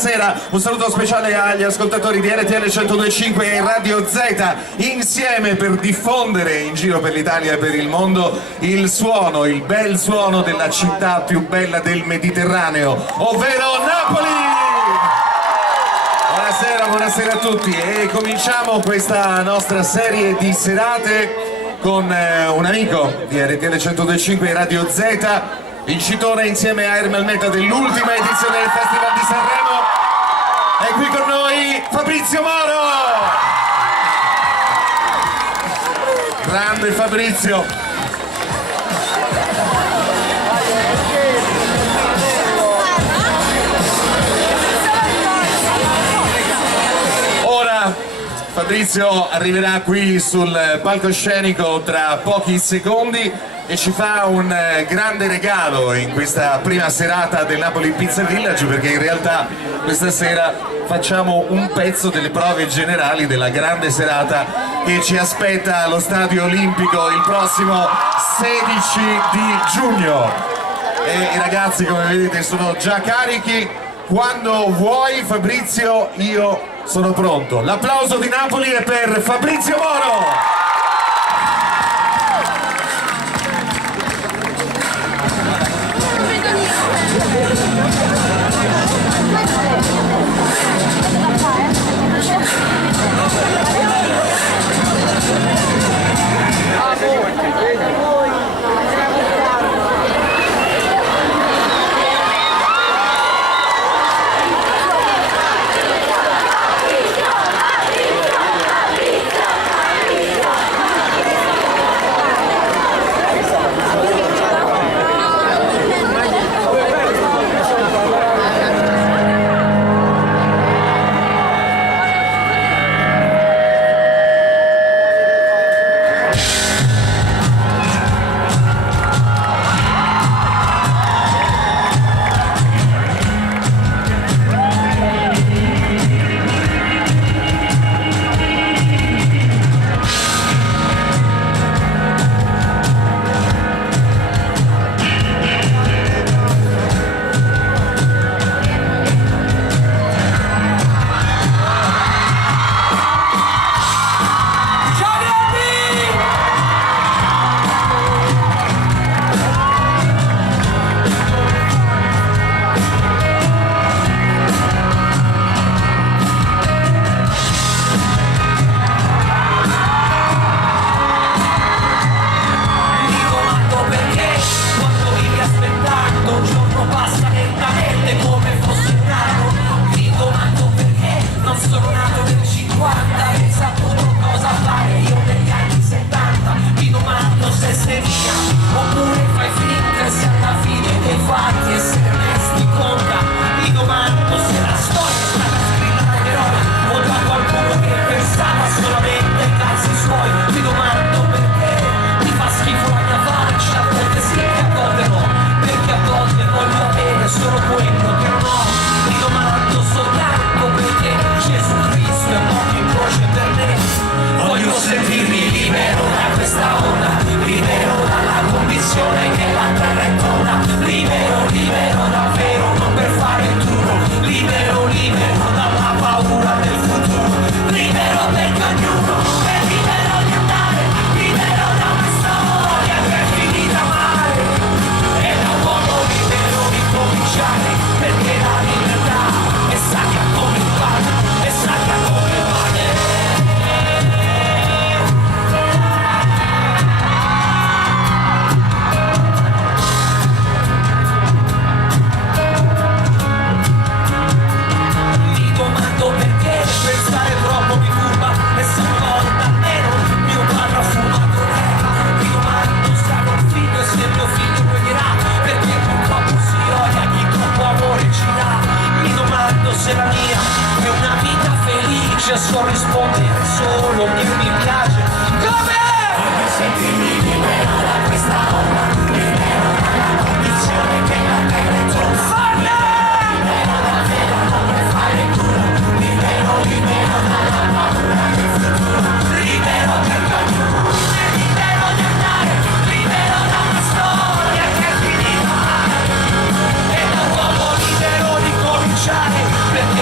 sera. Un saluto speciale agli ascoltatori di RTL 102.5 e Radio Z, insieme per diffondere in giro per l'Italia e per il mondo il suono, il bel suono della città più bella del Mediterraneo, ovvero Napoli! Buonasera a tutti e cominciamo questa nostra serie di serate con un amico di RTL 102.5 e Radio Z, vincitore insieme a Ermal Meta dell'ultima edizione del Festival di Sanremo. È qui con noi Fabrizio Moro! Grande Fabrizio! Fabrizio arriverà qui sul palcoscenico tra pochi secondi e ci fa un grande regalo in questa prima serata del Napoli Pizza Village, perché in realtà questa sera facciamo un pezzo delle prove generali della grande serata che ci aspetta allo Stadio Olimpico il prossimo 16 di giugno. E i ragazzi, come vedete, sono già carichi. Quando vuoi Fabrizio io sono pronto. L'applauso di Napoli è per Fabrizio Moro! Corrispondere solo mi piace come sentirmi libero da questa onda, libero dalla condizione che la terra farne, libero davvero come fare duro, libero dalla paura del futuro, libero per ognuno, libero di andare, libero da una storia che è finita male, e da uomo libero di cominciare, perché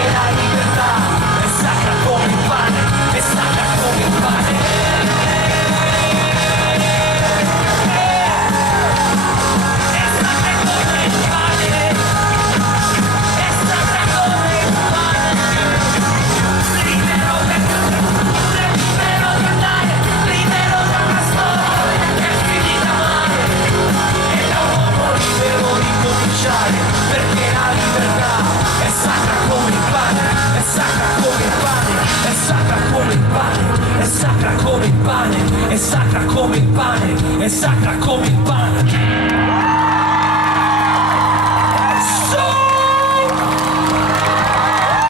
sacra come il pane, è sacra come il pane, è sacra come il pane.